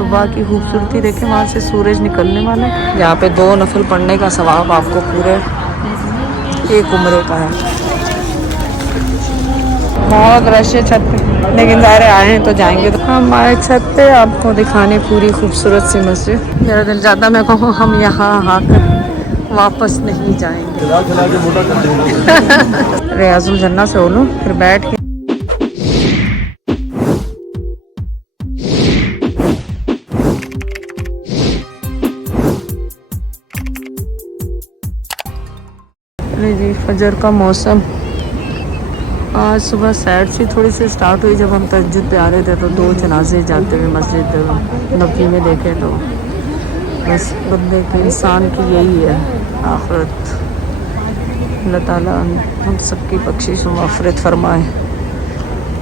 सुबह की खूबसूरती देखें, वहाँ से सूरज निकलने वाला है। यहाँ पे 2 नफल पढ़ने का सवाब आपको पूरे 1 उम्रे का है। बहुत रश है छत पे, लेकिन सारे आए हैं तो जाएंगे। तो हम आए छत पे आपको दिखाने पूरी खूबसूरत सी मस्जिद। मेरा दिल चाहता मैं कहूँ हम यहाँ आकर वापस नहीं जाएंगे। रियाजुल जन्नत से बोलूँ फिर बैठ के जी। फजर का मौसम आज सुबह सैर से थोड़ी सी स्टार्ट हुई। जब हम तहज्जुद पे आ रहे थे तो 2 जनाजे जाते हुए मस्जिद नबी में देखे। तो बस बंदे के इंसान की यही है आखिरत। अल्लाह ताला हम सबकी बख्शिश व मग़फ़िरत फरमाए।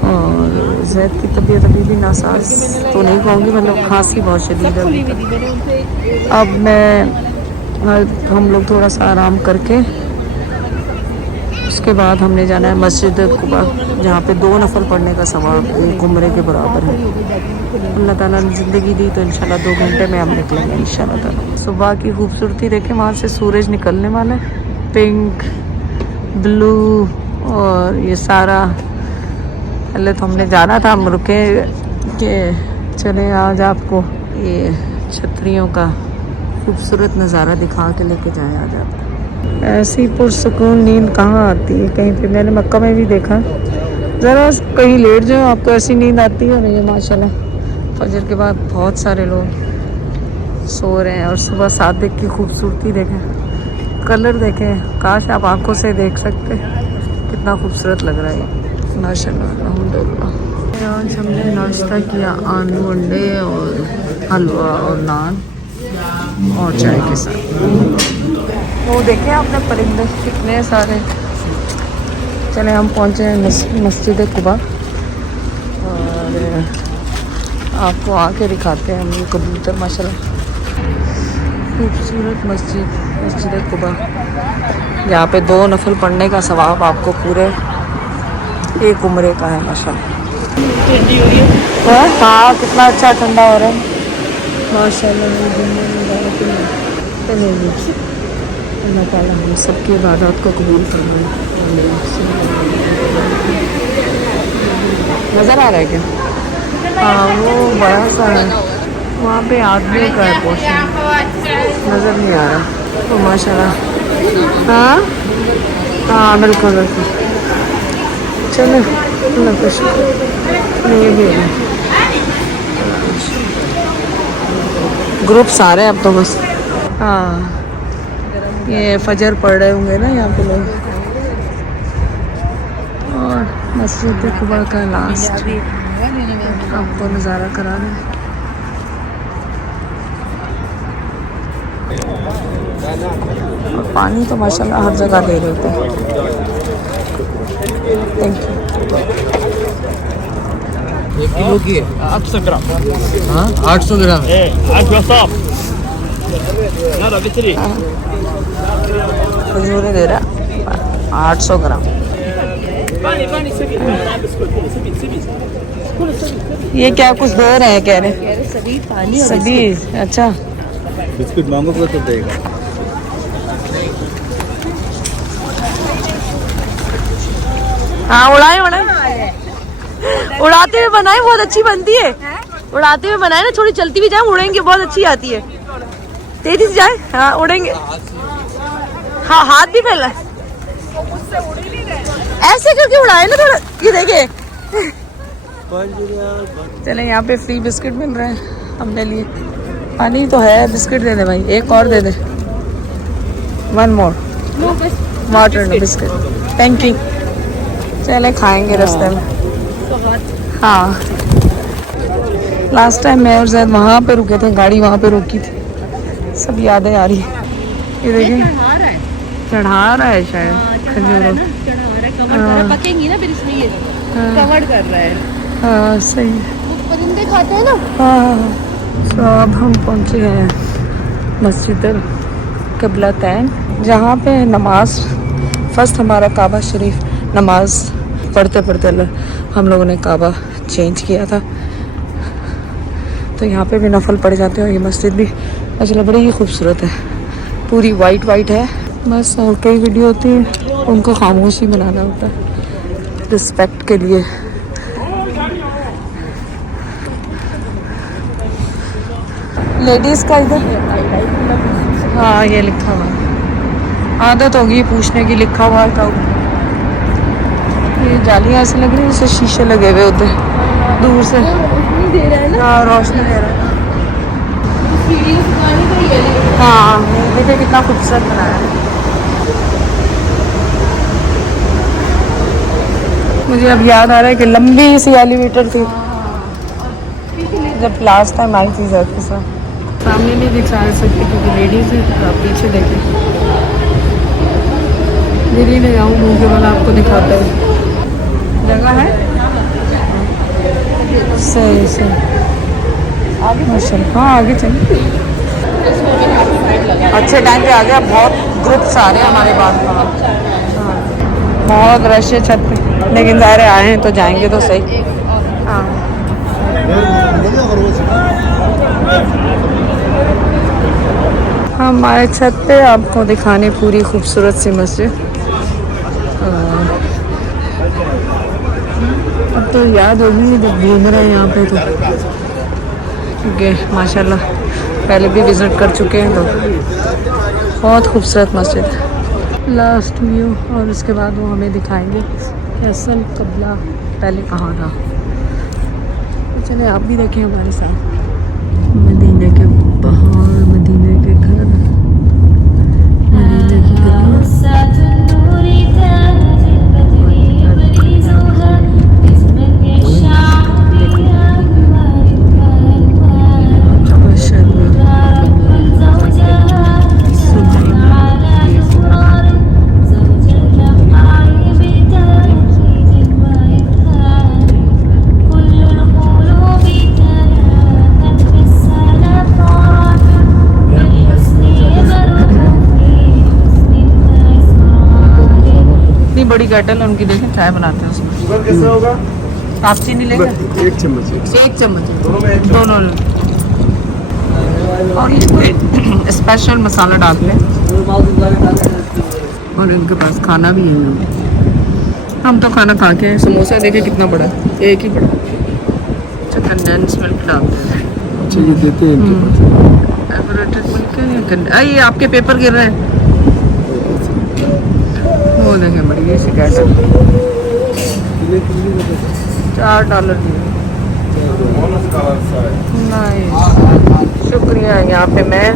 और ज़ैद की तबीयत अभी भी नासाज तो नहीं कहूँगी, मतलब खांसी बहुत शदीद है। अब हम लोग थोड़ा सा आराम करके उसके बाद हमने जाना है मस्जिद कुबा, जहाँ पे 2 नफल पढ़ने का सवाब 1 उम्रे के बराबर है। अल्लाह ताला ने ज़िंदगी दी तो इंशाल्लाह 2 घंटे में हम निकलेंगे इंशाल्लाह ताला। सुबह की खूबसूरती देखें, वहाँ से सूरज निकलने वाला है। पिंक, ब्लू और ये सारा। पहले तो हमने जाना था, हम रुके कि चले आज आपको ये छतरियों का खूबसूरत नज़ारा दिखा के लेके जाए आज आपको। ऐसी पुरसुकून नींद कहाँ आती है कहीं पे। मैंने मक्का में भी देखा, ज़रा कहीं लेट जाओ आपको ऐसी नींद आती है। और ये माशाल्लाह फजर के बाद बहुत सारे लोग सो रहे हैं। और सुबह सादिक की खूबसूरती देखें, कलर देखें, काश आप आंखों से देख सकते, कितना खूबसूरत लग रहा है माशाल्लाह अल्हम्दुलिल्लाह। आज हमने नाश्ता किया आलू अंडे और हलवा और नान और चाय के साथ। वो देखें आपने परिंदे कितने सारे। चले हम पहुँचे हैं मस्जिद कुबा और आपको आके दिखाते हैं हम ये कबूतर माशाल्लाह। खूबसूरत मस्जिद कुबा, यहाँ पे 2 नफल पढ़ने का सवाब आपको पूरे 1 उम्रे का है माशाल्लाह। हाँ कितना अच्छा ठंडा हो रहा है माशाल्लाह। अल्लाह ताला हम सबकी इबादत को कबूल फरमाए। नज़र आ रहा है क्या? हाँ वो बड़ा सा है, वहाँ पे आदमी का है पोर्शन, नज़र नहीं आ रहा। तो माशाल्लाह हाँ हाँ बिल्कुल बिल्कुल। चलो अल्लाह का शुक्र। ये भी है ग्रुप सारे अब तो बस। हाँ ये फजर पढ़ रहे होंगे ना यहाँ पे लोग। और मस्जिद कुबा का लास्ट आपको नज़ारा करा दें। और पानी तो माशाल्लाह हर जगह दे रहे थे। Thank you. 1 किलो की है 800 ग्राम। हाँ 800 ग्राम है। 800 खजूरें दे रहा 800 ग्राम। ये क्या कुछ दे रहे हैं कह रहे सभी। अच्छा बिस्कुट मांगो तो देगा। हाँ उड़ाए उड़ाते हुए बनाए, बहुत अच्छी बनती है। उड़ाते हुए बनाए ना, थोड़ी चलती भी जाए उड़ेंगे, बहुत अच्छी आती है। तेजी से जाए हाँ उड़ेंगे। हाँ हाथ भी फैला ऐसे करके उड़ाए ना थोड़ा। ये देखे चले यहाँ पे फ्री बिस्किट मिल रहे हैं हमने लिए। पानी तो है, बिस्किट दे दे भाई, एक और दे दे। 1 more water biscuit. Thank you. चले खाएंगे रास्ते में। हाँ लास्ट टाइम मैं और ज़ैद वहाँ पे रुके थे, गाड़ी वहाँ पे रुकी थी, सब यादें आ रही है। ये देखिए चढ़ा रहा है शायद खजूरों। पकेंगी ना फिर इसमें ये कवर कर रहा है। हाँ सही। परिंदे खाते हैं ना। हाँ तो अब हम पहुँचे हैं मस्जिद क़िबलतैन, जहाँ पे नमाज फर्स्ट हमारा काबा शरीफ नमाज पढ़ते पढ़ते हम लोगों ने काबा चेंज किया था। तो यहाँ पे भी नफल पड़ जाते हैं। और ये मस्जिद भी माशाल्लाह बड़ी ही खूबसूरत है, पूरी वाइट वाइट है। बस और कई वीडियो होती है उनको खामोशी बनाना होता है रिस्पेक्ट के लिए। लेडीज़ का इधर हाँ ये लिखा हुआ है, आदत होगी पूछने की, लिखा हुआ है कब। ये जालियाँ ऐसे लग रही है जैसे शीशे लगे हुए होते हैं दूर से। रोशनी दे रहा है ना, हाँ रोशनी दे रहा है। सीढ़ियों से पानी का ये ले। हाँ देखिए कितना खूबसूरत बनाया है। मुझे अब याद आ रहा है कि लंबी सी एलिवेटर थी जब लास्ट टाइम आई थी जैद के साथ। सामने नहीं दिखा सकती क्योंकि लेडीज़ है, तो आप पीछे देखें। धीरे ले जाऊँ मुँह के वाला आपको दिखाता है जगह है सही सही। माशाल्लाह हाँ आगे चलिए। अच्छे टाइम पे आ गया, बहुत ग्रुप्स आ रहे हैं हमारे बाद। हाँ बहुत रश है छत पे, लेकिन ज़ाहिर आए हैं तो जाएंगे तो सही। हाँ हम आए छत पे आपको दिखाने पूरी खूबसूरत सी मस्जिद। अब तो याद होगी जब घूम रहे हैं यहाँ पे तो, क्योंकि माशाल्लाह पहले भी विज़िट कर चुके हैं तो बहुत खूबसूरत मस्जिद। लास्ट व्यू और उसके बाद वो हमें दिखाएंगे कि असल कबला पहले कहाँ था। तो चले आप भी देखें हमारे साथ। मदीने के पहाड़, मदीने के घर, मदीने की गलियाँ। बड़ी केटल है उनकी, देखें चाय बनाते हैं उसमें। कैसे होगा? आप चीनी लेंगे? एक चम्मच। एक चम्मच दोनों। और ये कोई स्पेशल मसाला डालते हैं और इनके पास खाना भी है। हम तो खाना खा के हैं। समोसा देखे कितना बड़ा, एक ही बड़ा। अच्छा कंडेंस मिल्क डालते हैं। अच्छा ये देते हैं इनके पास एवरेटेड मिल्क है। ये आपके पेपर गिर रहे हैं। वो देखें बड़ी सी केटल, $4 दिए। नहीं शुक्रिया। यहाँ पे मैं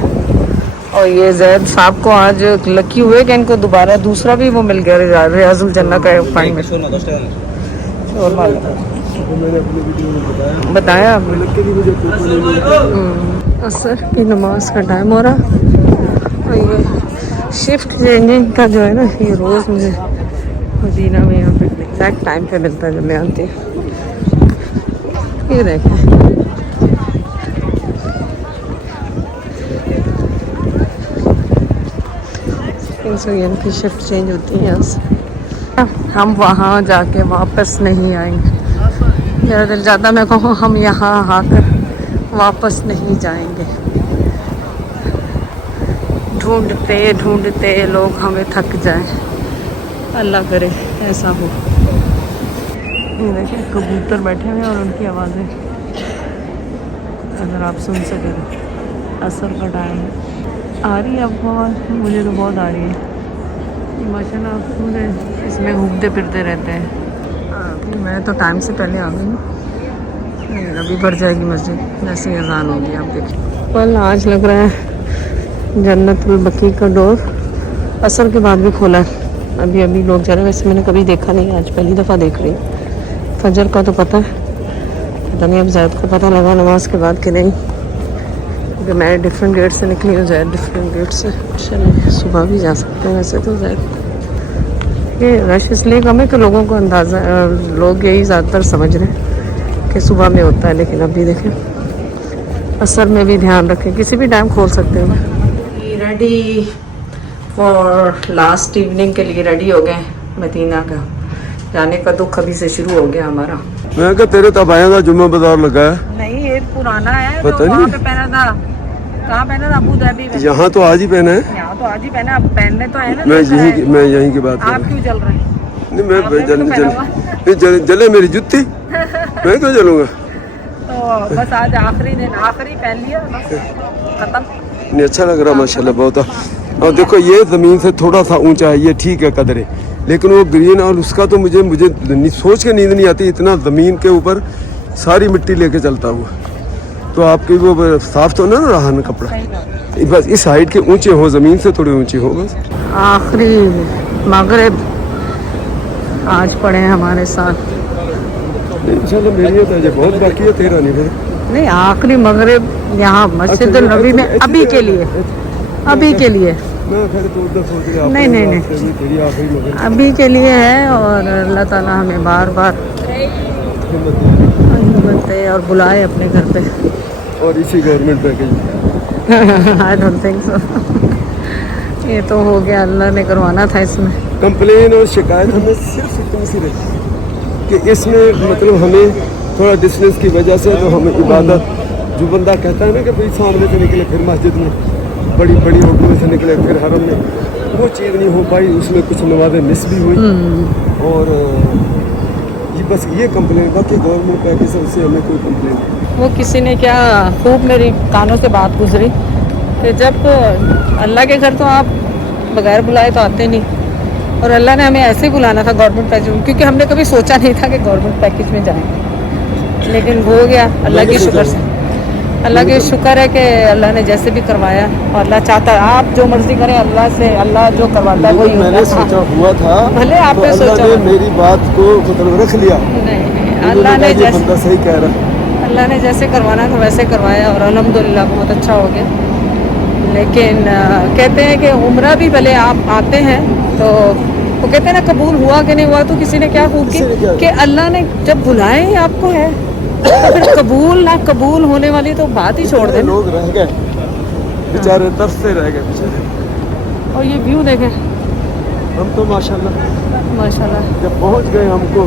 और ये जैद साहब को आज लकी हुए कि इनको दोबारा दूसरा भी वो मिल गया, रियाजुल जन्ना का पानी में। बताया असर की नमाज का टाइम हो रहा। और ये शिफ्ट चेंजिंग का जो है ना, ये रोज़ मुझे मदीना में यहाँ पे एग्जैक्ट टाइम पे मिलता है जब मैं आती हूँ। ये देखें की शिफ्ट चेंज होती है यहाँ से। हम वहाँ जाके वापस नहीं आएंगे। मेरा दिल जाता मैं कहूँ हम यहाँ आकर वापस नहीं जाएंगे। ढूंढते ढूंढते लोग हमें थक जाए, अल्लाह करे ऐसा हो। ये देखिए कबूतर बैठे हुए हैं और उनकी आवाज़ें अगर आप सुन सकें तो। असर का टाइम आ रही है अब, मुझे तो बहुत आ रही है माशाल्लाह। पूरे इसमें घूमते फिरते रहते हैं। मैं तो टाइम से पहले आ गई हूँ, नहीं अभी बढ़ जाएगी मस्जिद जैसे ही अजान होगी। आप देखिए कल आज लग रहा है जन्नतुल बकी का डोर असर के बाद भी खोला है। अभी लोग जा रहे हैं, वैसे मैंने कभी देखा नहीं, आज पहली दफ़ा देख रही हूँ। फजर का तो पता है, पता नहीं अब जैद को पता लगा नमाज के बाद कि नहीं, क्योंकि मैं डिफरेंट गेट से निकली हूँ, जैद डिफरेंट गेट से। चलिए सुबह भी जा सकते हैं वैसे तो। जैद ये रश इसलिए कम है कि लोगों को अंदाज़ा, लोग यही ज़्यादातर समझ रहे हैं कि सुबह में होता है, लेकिन अभी देखें असर में भी ध्यान रखें, किसी भी टाइम खोल सकते हैं। रेडी फॉर लास्ट इवनिंग के लिए रेडी हो गए। मदीना का जाने का दुख अभी से शुरू हो गया हमारा। मैं कहा तेरे तबाया का जुम्मा बाजार लगा है। नहीं ये पुराना है, पता तो वहाँ नहीं। पे पहना था। कहाँ पहना था? अबू धाबी में। यहाँ तो आज ही पहना है। यहाँ तो आज ही पहना, अब पहनने तो है ना। मैं यहीं की बात कर आप रहा क्यों जल रहे हैं? हूँ। नहीं मैं आपने भी तो पहना हुआ। जले मेरी जुत्ती, मैं क्यों जलूंगा। तो बस आज आखिरी दिन, आखिरी पहन लिया बस, खत्म। नहीं अच्छा लग रहा माशाल्लाह बहुत। और देखो ये ज़मीन से थोड़ा सा ऊंचा है, ये ठीक है कदरे, लेकिन वो ग्रीन और उसका तो मुझे सोच के नींद नहीं आती, इतना ज़मीन के ऊपर सारी मिट्टी लेके चलता हुआ। तो आपकी वो साफ तो ना रहा ना कपड़ा, बस इस हाइट के ऊंचे हो, ज़मीन से थोड़े ऊंचे हो बस। आखिरी मगरिब आज पढ़े हैं हमारे साथ। इंशाल्लाह मेरी तो अजय बहुत बाकी है, तेरा नहीं पड़ा। नहीं आखिरी मगरिब यहाँ मस्जिद नबी में अभी के लिए, अभी के लिए मैं फिर तो उधर सोच रहा नहीं नहीं नहीं, तेरी आखिरी मगर अभी के लिए है। और अल्लाह ताला हमें बार बार हिम्मत दे और बुलाए अपने घर पे। और इसी government package I don't think so. ये तो हो गया, अल्लाह ने करवाना था इसमें। कंप्लेन और शिकायत हमें सिर्फ इतनी सी रही कि इसमें मतलब हमें थोड़ा डिस्टेंस की वजह से तो हमें इबादत, जो बंदा कहता है ना कि भाई सामने से निकले फिर मस्जिद में, बड़ी बड़ी होटलों से निकले फिर हरम में, वो चीज़ नहीं हो पाई। उसमें कुछ नमाज़ें मिस भी हुई। और ये बस ये कंप्लेन, बाकी गवर्नमेंट पैकेज से उससे हमें कोई कंप्लेन नहीं। वो किसी ने क्या खूब मेरी कानों से बात गुजरी कि जब अल्लाह के घर तो आप बगैर बुलाए तो आते नहीं, और अल्लाह ने हमें ऐसे ही बुलाना था गवर्नमेंट पैकेज में, क्योंकि हमने कभी सोचा नहीं था कि गवर्नमेंट पैकेज में जाएं। लेकिन हो गया अल्लाह के शुक्र से। अल्लाह के शुक्र है कि अल्लाह ने जैसे भी करवाया, और अल्लाह चाहता है आप जो मर्जी करें, अल्लाह से, अल्लाह जो करवाता है वही मैंने होता है। सोचा हुआ था, भले आपने तो अल्लाह सोचा ने हो। मेरी बात को मतलब रख लिया। नहीं, अल्लाह ने ये बंदा सही कह रहा। अल्लाह ने जैसे करवाना था वैसे करवाया, और अल्हम्दुलिल्लाह बहुत अच्छा हो गया। लेकिन कहते हैं कि उम्रा भी भले आप आते हैं तो वो कहते हैं ना कबूल हुआ कि नहीं हुआ, तो किसी ने क्या खूब किसी ने क्या? कि अल्लाह ने जब बुलाए ही आपको है, तो फिर कबूल ना कबूल होने वाली तो बात ही छोड़ दें। लोग रह गए बेचारे, तरसते रह गए बेचारे। और ये व्यू देखें हम तो माशाल्लाह माशाल्लाह। जब पहुंच गए, हमको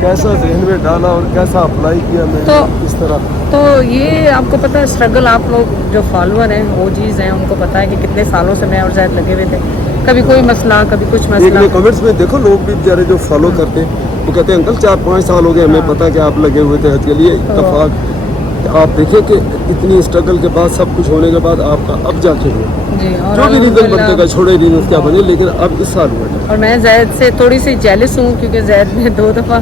कैसा जहन में डाला और कैसा अप्लाई किया मैंने तो इस तरह। तो ये आपको पता है स्ट्रगल, आप लोग जो फॉलोअर हैं वो चीज़ हैं, उनको पता है कि कितने सालों से मैं और जैद लगे हुए थे, कभी कोई मसला कभी कुछ मसला। एक कमेंट्स में देखो लोग भी बेचारे जो फॉलो करते हैं वो कहते हैं अंकल 4-5 साल हो गए, हमें पता कि आप लगे हुए थे हज के लिए। इत्तफाक आप देखिए कि इतनी स्ट्रगल के बाद, सब कुछ होने के बाद आपका अब जाके हुआ। जी, और जो भी रीजन बनते अल्हम्दुलिल्लाह। का छोड़े रीजन क्या बने, लेकिन अब इस साल हुआ है। और मैं जैद से थोड़ी सी जेलिस हूँ, क्योंकि जैद ने 2 दफ़ा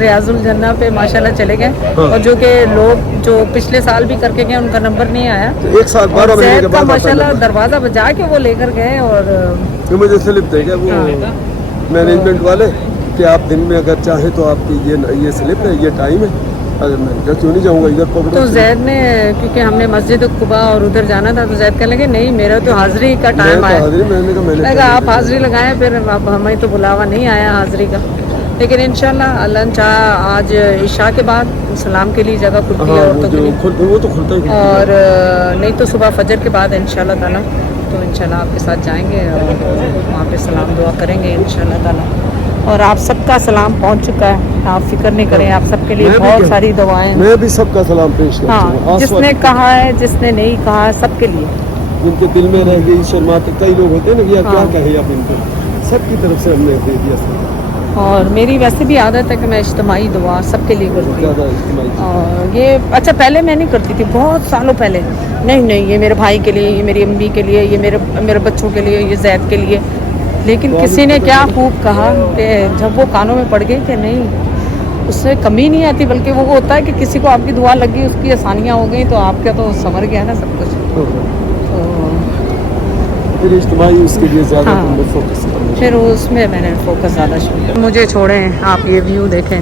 रियाजुल जन्ना पे माशाल्लाह चले गए, हाँ। और जो कि लोग जो पिछले साल भी करके गए उनका नंबर नहीं आया। तो 1 साल 12 महीने के जैद का बाद माशाल्लाह दरवाज़ा बजा के वो लेकर गए, और ये मुझे स्लिप दे गया वो हाँ। मैनेजमेंट वाले कि आप दिन में अगर चाहें तो आपकी ये स्लिप है, ये टाइम है। अगर मैंने कहा क्यों नहीं जाऊँगा, इधर पकड़ो। तो जैद ने, क्योंकि हमने मस्जिद कुबा और उधर जाना था, तो जैद कहने लगे नहीं मेरा तो हाजिरी का टाइम आया। मैंने कहा आप हाजिरी लगाएं, फिर अब हमें तो बुलावा नहीं आया हाजिरी का। लेकिन इंशाल्लाह अल्लाह ने चाहा आज इशा के बाद सलाम के लिए जगह खुलती है औरतों के लिए, वो तो खुलता ही और नहीं तो सुबह फजर के बाद इंशाल्लाह ताला, तो इंशाल्लाह आपके साथ जाएंगे और वहाँ पे सलाम दुआ करेंगे इंशाल्लाह ताला। और आप सबका सलाम पहुँच चुका है, आप फिक्र नहीं करें, आप सबके लिए बहुत सारी दुआएं। मैं भी सबका सलाम पेश करता हूँ। हाँ, जिसने कहा है जिसने नहीं कहा है, सबके लिए। जिनके दिल में रह गई शर्माते कई लोग होते हैं ना कि यार क्या कहे आप इनको, सबकी तरफ से हमने दे दिया सब। और मेरी वैसे भी आदत है कि मैं इज्तिमाई दुआ सबके लिए करती हूँ। ज़्यादा इज्तिमाई। और ये अच्छा पहले मैं नहीं करती थी, बहुत सालों पहले। नहीं ये मेरे भाई के लिए, ये मेरी अम्मी के लिए, ये मेरे बच्चों के लिए, ये जैद के लिए। लेकिन किसी ने क्या खूब कहा कि जब वो कानों में पड़ गई कि नहीं, उससे कमी नहीं आती, बल्कि वो होता है कि किसी को आपकी दुआ लगी, उसकी आसानियाँ हो गई, तो आपका तो संवर गया ना सब कुछ। तो फिर इज्तिमाई उसके लिए ज़्यादा हाँ। फोकस करना। फिर उसमें मैंने फोकस ज़्यादा शुरू किया। मुझे छोड़ें, आप ये व्यू देखें,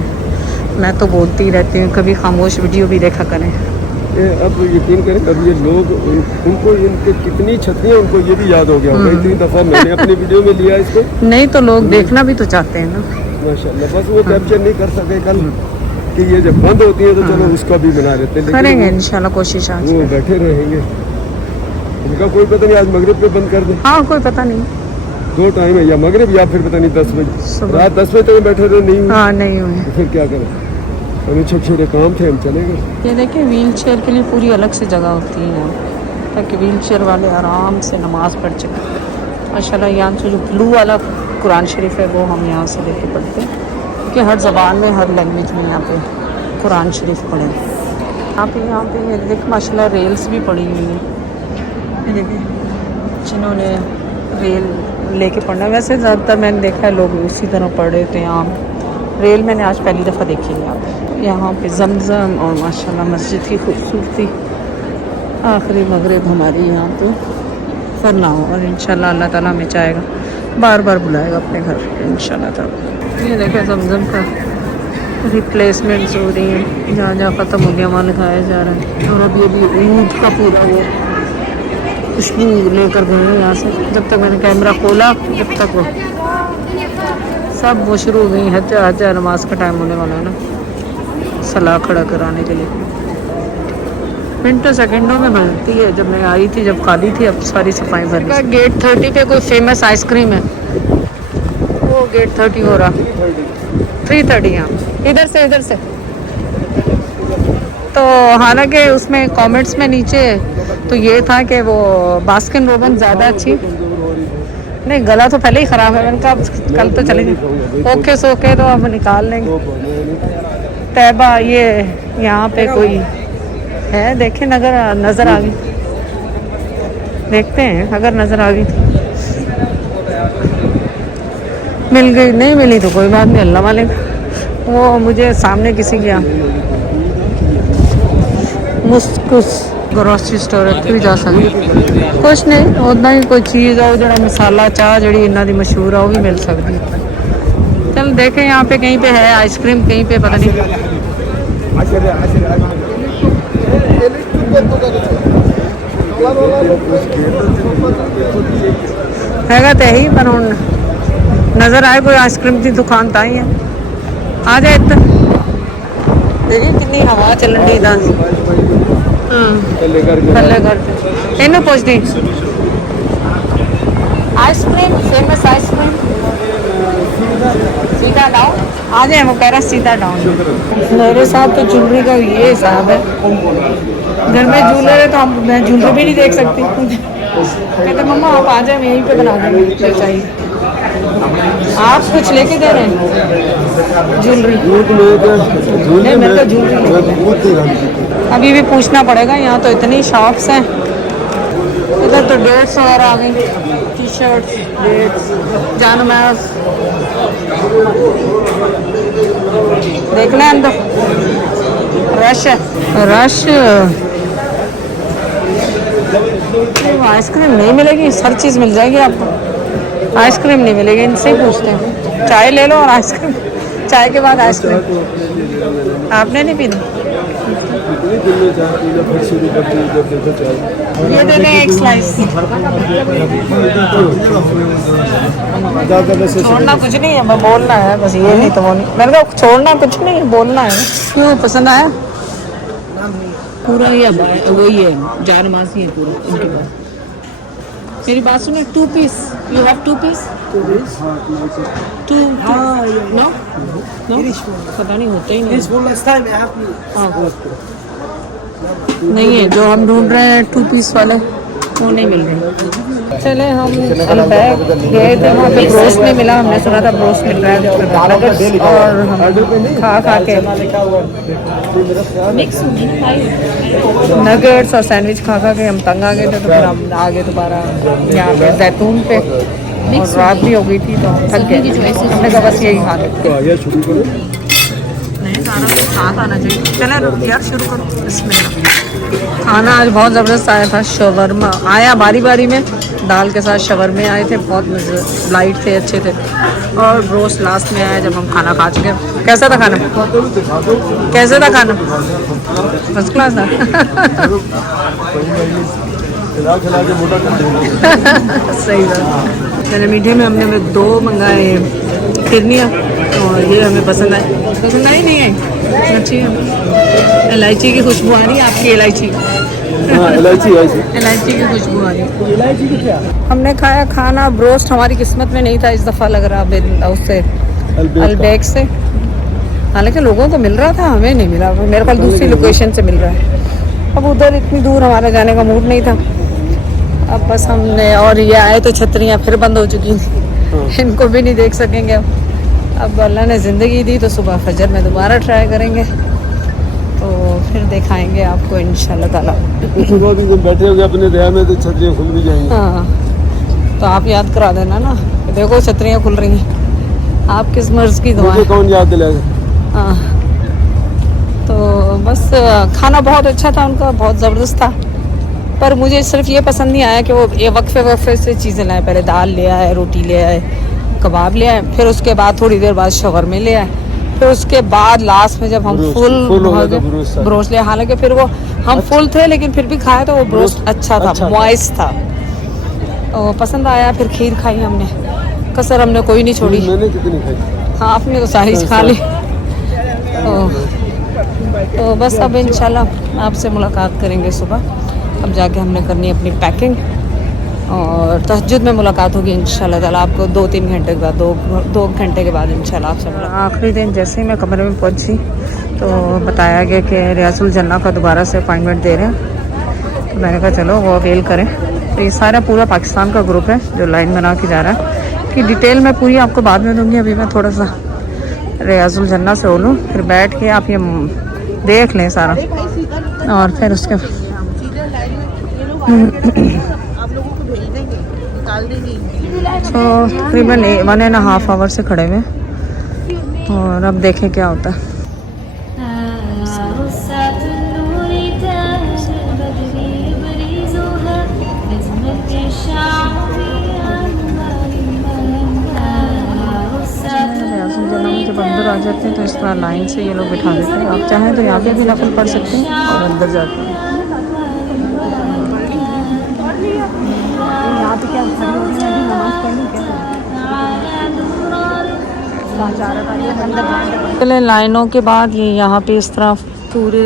मैं तो बोलती ही रहती हूँ, कभी खामोश वीडियो भी देखा करें। अब यकीन करें, अब ये लोग उनको इनके कितनी छतरियाँ, उनको ये भी याद हो गया होगा। इतनी दफ़ा मैंने अपनी वीडियो में लिया इसको। नहीं तो लोग देखना भी तो चाहते हैं ना। माशाल्लाह, बस वो कैप्चर नहीं कर सके कल कि ये जब बंद होती है तो चलो उसका भी बना लेते हैं। करेंगे इंशाल्लाह कोशिश आज। वो बैठे रहेंगे, उनका कोई पता नहीं आज मगरिब पे बंद कर दे। हाँ कोई पता नहीं। 2 टाइम है, या मगरिब या फिर पता नहीं 10 बजे, सुबह। रात 10 बजे तक बैठे रहे, नहीं हुई हाँ नहीं हुए। तो फिर क्या करें। हमें छोटे छोटे काम थे, हम चले गए। ये देखिए व्हील चेयर के लिए पूरी अलग से जगह होती है यहाँ, ताकि व्हील चेयर वाले आराम से नमाज़ पढ़ सकें। माशाल्लाह यहाँ से जो ब्लू वाला कुरान शरीफ है वो हम यहाँ से लेके पढ़ते हैं, क्योंकि हर ज़बान में हर लैंग्वेज में यहाँ पे कुरान शरीफ पढ़े। यहाँ पे ये देख माशाल्लाह रेल्स भी पड़ी हुई हैं। ये देखिए जिन्होंने रेल लेके पढ़ना, वैसे ज़्यादातर मैंने देखा है लोग उसी तरह पढ़ रहे थे। यहाँ रेल मैंने आज पहली दफ़ा देखी है यहाँ पे ज़मज़म और माशाल्लाह मस्जिद की खूबसूरती। आखिरी मगरिब हमारी यहाँ पे फरना हो और इंशाल्लाह अल्लाह ताला हमें चाहेगा बार बार बुलाएगा अपने घर इंशाल्लाह ताला। ये देखो ज़मज़म का रिप्लेसमेंट्स हो रही हैं, जहाँ जहाँ ख़त्म हो गया वहाँ लगाया जा रहा है। और अभी ऊँट का पूरा वो खुशबू लेकर गए यहाँ से। जब तक मैंने कैमरा खोला जब तक वो सब वो शुरू हो गई। हज नमाज का टाइम होने वाला है ना, सलाह खड़ा कराने के लिए। मिनटों सेकंडों में बनती है। जब मैं आई थी जब खाली थी, अब सारी सफाई भर। गेट 30 पे कोई फेमस आइसक्रीम है, वो गेट 30 हो रहा 330। यहाँ इधर से तो हालांकि उसमें कमेंट्स में नीचे तो ये था कि वो बास्किन रॉबिन्स ज़्यादा अच्छी। नहीं, गला तो पहले ही ख़राब है, मैंने कहा कल तो चलेंगे। ओके सोके तो अब निकाल लेंगे। तैबा ये यहाँ पे कोई है, देखें नज़र आ गई, देखते हैं अगर नज़र आ गई मिल गई, नहीं मिली तो कोई बात नहीं, अल्लाह वाले। वो मुझे सामने किसी गया मुस्कुस ग्रोसरी स्टोर है, भी जा सकती कुछ नहीं, उदा ही कोई चीज़ है जो मसाला चाह जी इन्हों की मशहूर है वो भी मिल सकती है। चल देखें यहाँ पे कहीं पे है आइसक्रीम, कहीं पे पता नहीं हैगा तो यही, पर हूँ नज़र आए कोई आइसक्रीम की दुकान तो ही है। आ जाए इधर देखिए कितनी हवा चलन दी इधर। थल्ले कर इन्हें पूछती आइसक्रीम, फेमस आइसक्रीम सीधा डाउन। आ जाए, वो कह रहा सीधा डाउन। मेरे साथ तो ज्वेलरी का ये हिसाब है, घर में ज्वेलर है तो हम मैं ज्वेलरी भी नहीं देख सकती। कहते मम्मा आप आ जाए, यहीं पे बना देंगे जो चाहिए। आप कुछ लेके दे रहे हैं ज्वेलरी? नहीं, मेरे को ज्वेलरी अभी भी पूछना पड़ेगा। यहाँ तो इतनी शॉप्स हैं। इधर तो डेट्स वगैरह आ गई, टी शर्ट्स, डेट्स, जानमाज देखना है अंदर। रश है, रश। आइसक्रीम नहीं मिलेगी, हर चीज़ मिल जाएगी आपको, आइसक्रीम नहीं मिलेगी। इनसे ही पूछते हैं, चाय ले लो और आइसक्रीम, चाय के बाद आइसक्रीम। आपने नहीं पीनी? ये दे दें एक स्लाइस। छोड़ना कुछ नहीं है, मैं बोलना है बस, ये नहीं तो नहीं। मैंने कहा छोड़ना कुछ नहीं है, बोलना है। क्यों पसंद आया? पूरा ही वही है, जानमाज़ी है पूरा उनके पास। मेरी बात सुनो, 2 piece, you have 2 piece? 2 no पता नहीं, होता ही नहीं। नहीं है जो हम ढूंढ रहे हैं 2 पीस वाले, वो नहीं मिल रहे। चले हम अलबैग गए थे, वहाँ पे ब्रोस्ट नहीं मिला। हमने सुना था ब्रोस्ट मिल रहा है, और हम खा के नगेट्स और सैंडविच खा के हम तंग आ गए थे। तो फिर हम आगे दोबारा यहाँ पे जैतून पे, और रात भी हो गई थी तो हम थक गए। हमने कहा बस यही खा लेते। नहीं, सारा कुछ साथ आना चाहिए। चले यार शुरू करो। इसमें खाना आज बहुत ज़बरदस्त आया था। शवरमा आया बारी बारी में, दाल के साथ शवरमे आए थे, बहुत मज़े, लाइट थे, अच्छे थे। और रोस्ट लास्ट में आया जब हम खाना खा चुके। कैसा था खाना? कैसे था खाना? फर्स्ट क्लास था। सही बात। मैंने मीठे में हमने 2 मंगाए फिरनियाँ, और ये हमें पसंद आई नहीं है, अच्छी है। इलायची की खुशबू आ रही है आपकी, इलायची की खुशबू आ रही है। हमने खाया खाना, ब्रोस्ट हमारी किस्मत में नहीं था इस दफ़ा, लग रहा उससे अलबैग से। हालांकि लोगों को मिल रहा था, हमें नहीं मिला। मेरे ख्याल दूसरी लोकेशन से मिल रहा है। अब उधर इतनी दूर हमारा जाने का मूड नहीं था। अब बस हमने, और ये आए तो छतरियाँ फिर बंद हो चुकी थी, इनको भी नहीं देख सकेंगे। अब अल्लाह ने ज़िंदगी दी तो सुबह फजर में दोबारा ट्राई करेंगे, तो फिर दिखाएंगे आपको इंशाल्लाह ताला। सुबह भी जब बैठे होंगे अपने दया में तो छतरियाँ खुल भी जाएंगी। हाँ, तो आप याद करा देना ना, देखो छतरियाँ खुल रही हैं, आप किस मर्ज़ की दुआ मुझे है। कौन याद दिलाएगा। हाँ, तो बस खाना बहुत अच्छा था उनका, बहुत ज़बरदस्त था। पर मुझे सिर्फ ये पसंद नहीं आया कि वो ये वक्फे से चीज़ें लाए। पहले दाल ले आए, रोटी ले आए, कबाब ले आए, फिर उसके बाद थोड़ी देर बाद शवरमे ले आए, फिर उसके बाद लास्ट में जब हम फुल हो गया तो ब्रोस्ट ले। हालांकि फिर वो हम फुल थे लेकिन फिर भी खाए तो वो ब्रोस्ट अच्छा था, मॉइस्ट था, तो पसंद आया। फिर खीर खाई हमने, कसर हमने कोई नहीं छोड़ी। मैंने कितनी खाई। हाँ, आपने तो सारी खा ली। तो बस अब इंशाल्लाह आपसे मुलाकात करेंगे सुबह। अब जाके हमने करनी है अपनी पैकिंग, और तहज्जुद में मुलाकात होगी इंशाल्लाह ताला आपको 2-3 घंटे के बाद, दो घंटे के बाद इंशाल्लाह आपसे। आखिरी दिन जैसे ही मैं कमरे में पहुंची तो बताया गया कि रियाजुल जन्ना का दोबारा से अपॉइंटमेंट दे रहे हैं। तो मैंने कहा चलो वो अवेल करें। तो ये सारा पूरा पाकिस्तान का ग्रुप है जो लाइन बना के जा रहा है, कि डिटेल मैं पूरी आपको बाद में दूँगी। अभी मैं थोड़ा सा रियाजुल जन्ना से बोलूँ, फिर बैठ के आप ये देख लें सारा, और फिर उसके तो तकरीबन 1.5 आवर से खड़े हुए, और अब देखें क्या होता है। जब अंदर आ जाते हैं तो इस तरह लाइन से ये लोग बिठा देते हैं। आप चाहें तो यहाँ पे भी नफल पढ़ सकते हैं और अंदर जाते हैं। यहाँ पे क्या नमाज पहले लाइनों के बाद ये यहाँ पे इस तरह पूरे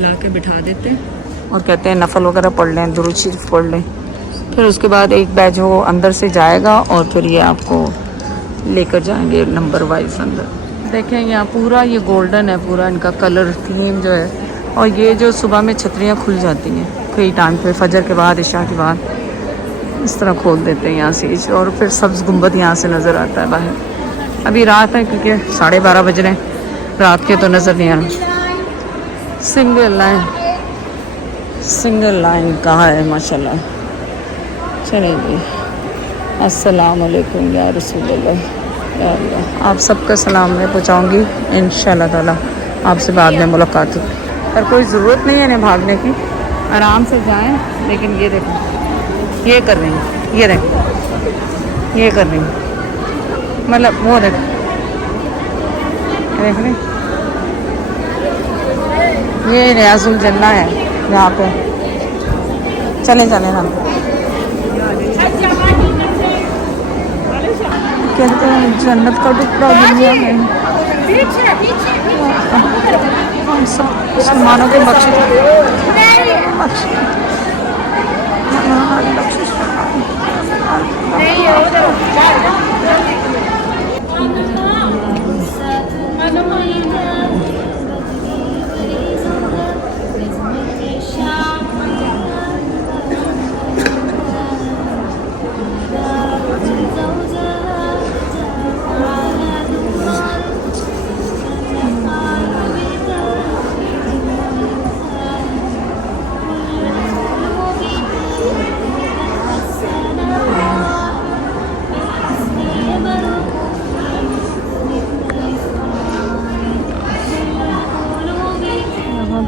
ला के बिठा देते हैं और कहते हैं नफल वगैरह पढ़ लें, दुरूद शरीफ पढ़ लें। फिर उसके बाद एक बैच वो अंदर से जाएगा और फिर ये आपको लेकर जाएंगे नंबर वाइज अंदर। देखें यहाँ पूरा ये गोल्डन है, पूरा इनका कलर थीम जो है। और ये जो सुबह में छतरियाँ खुल जाती हैं कई टाइम पे, फजर के बाद, इशा के बाद इस तरह खोल देते हैं यहाँ से, और फिर सब्ज़ गुंबद यहाँ से नज़र आता है बाहर। अभी रात है क्योंकि 12:30 बज रहे हैं, रात के तो नज़र नहीं आ रहा। सिंगल लाइन कहाँ है माशाल्लाह। चलेंगे। अस्सलाम वालेकुम या रसूलल्लाह, या अल्लाह। आप सबका सलाम मैं पहुँचाऊँगी इंशाल्लाह ताला, आपसे बाद में मुलाकात होगी। पर कोई ज़रूरत नहीं है ना भागने की, आराम से जाएं। लेकिन ये देखो, ये कर रही हैं, ये देखो, ये कर रही हैं, मतलब वो देखो, देख रहे, ये रियाजुल जन्ना है यहाँ पे। चले ना, कहते हैं जन्नत का टुकड़ा दुनिया में। हम सब मुसलमानों के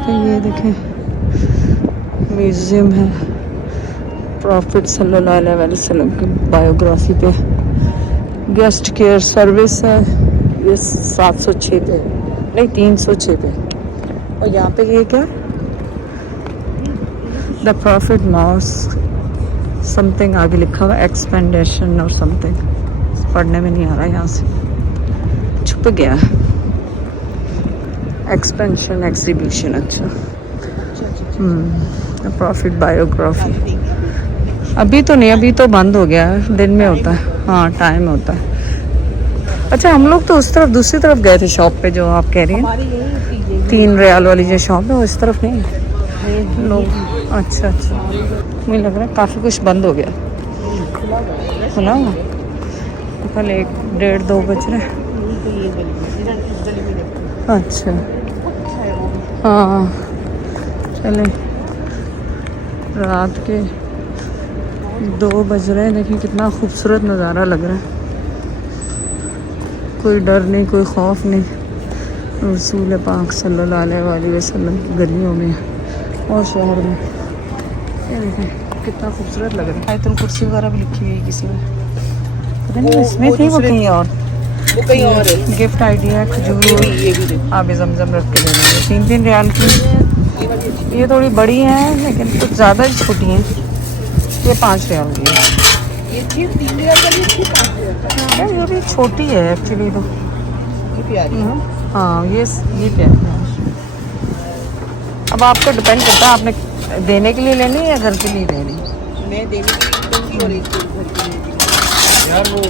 ये देखें म्यूज़ियम है प्रॉफिट सल्लल्लाहु अलैहि वसल्लम की बायोग्राफी पे। गेस्ट केयर सर्विस है ये 706 पे, नहीं 306 पे। और यहाँ पे ये क्या, द प्रॉफिट मॉस्क समथिंग आगे लिखा हुआ, एक्सपेंडेशन और समथिंग, पढ़ने में नहीं आ रहा, यहाँ से छुप गया है। एक्सपेंशन एग्जीबिशन, अच्छा प्रॉफिट बायोग्राफी। अभी तो नहीं, अभी तो बंद हो गया है, दिन में होता है, हाँ टाइम होता है। अच्छा हम लोग तो उस तरफ दूसरी तरफ गए थे शॉप पे जो आप कह रही हैं, हमारी यही 3 रियाल वाली जो शॉप है वो इस तरफ नहीं लोग। अच्छा अच्छा, मुझे लग रहा है काफ़ी कुछ बंद हो गया, सुना हुआ कल 1, 1:30, 2 बज रहे हैं। अच्छा हाँ चले, रात के 2 बज रहे हैं। देखिए कितना खूबसूरत नज़ारा लग रहा है, कोई डर नहीं, कोई खौफ नहीं। रसूल पाक सल्लल्लाहु अलैहि वसल्लम की गलियों में और शहर में, ये देखें कितना खूबसूरत लग रहा है। आयतुल कुर्सी वगैरह भी लिखी हुई है किसी में, पता नहीं इसमें थी वो कहीं और, वो कहीं और है। गिफ्ट आइडिया, खजूर, ये भी देखो, आबे जमजम रख के देंगे। 3-3 रियाल की, ये थोड़ी बड़ी हैं लेकिन कुछ ज़्यादा ही छोटी हैं। ये 5 रियाल की है। ये चीज 3 रियाल का भी अच्छी 5 रियाल का। यार ये भी छोटी है एक्चुअली तो। ये प्यारी है। हाँ ये प्यारी है। अब आपको डिपेंड करता है आपने देने के लिए लेनी है या घर के लिए लेनी। मैं देने के लिए दूंगी और एक घर के लिए भी। यार वो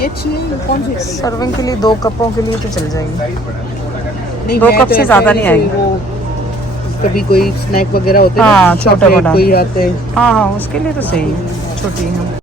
ये अच्छी है, ये कौन सी? सर्विंग के लिए 2 कपों के लिए तो चल जाएगी। नहीं, 2 मैं कप तो से ऐसा ज़्यादा है नहीं जैसे आएगी। वो कभी कोई स्नैक वगैरह होते हैं हाँ, ना, छोटा chocolate बड़ा। कोई आते हैं। हाँ हाँ उसके लिए तो सही है, छोटी है।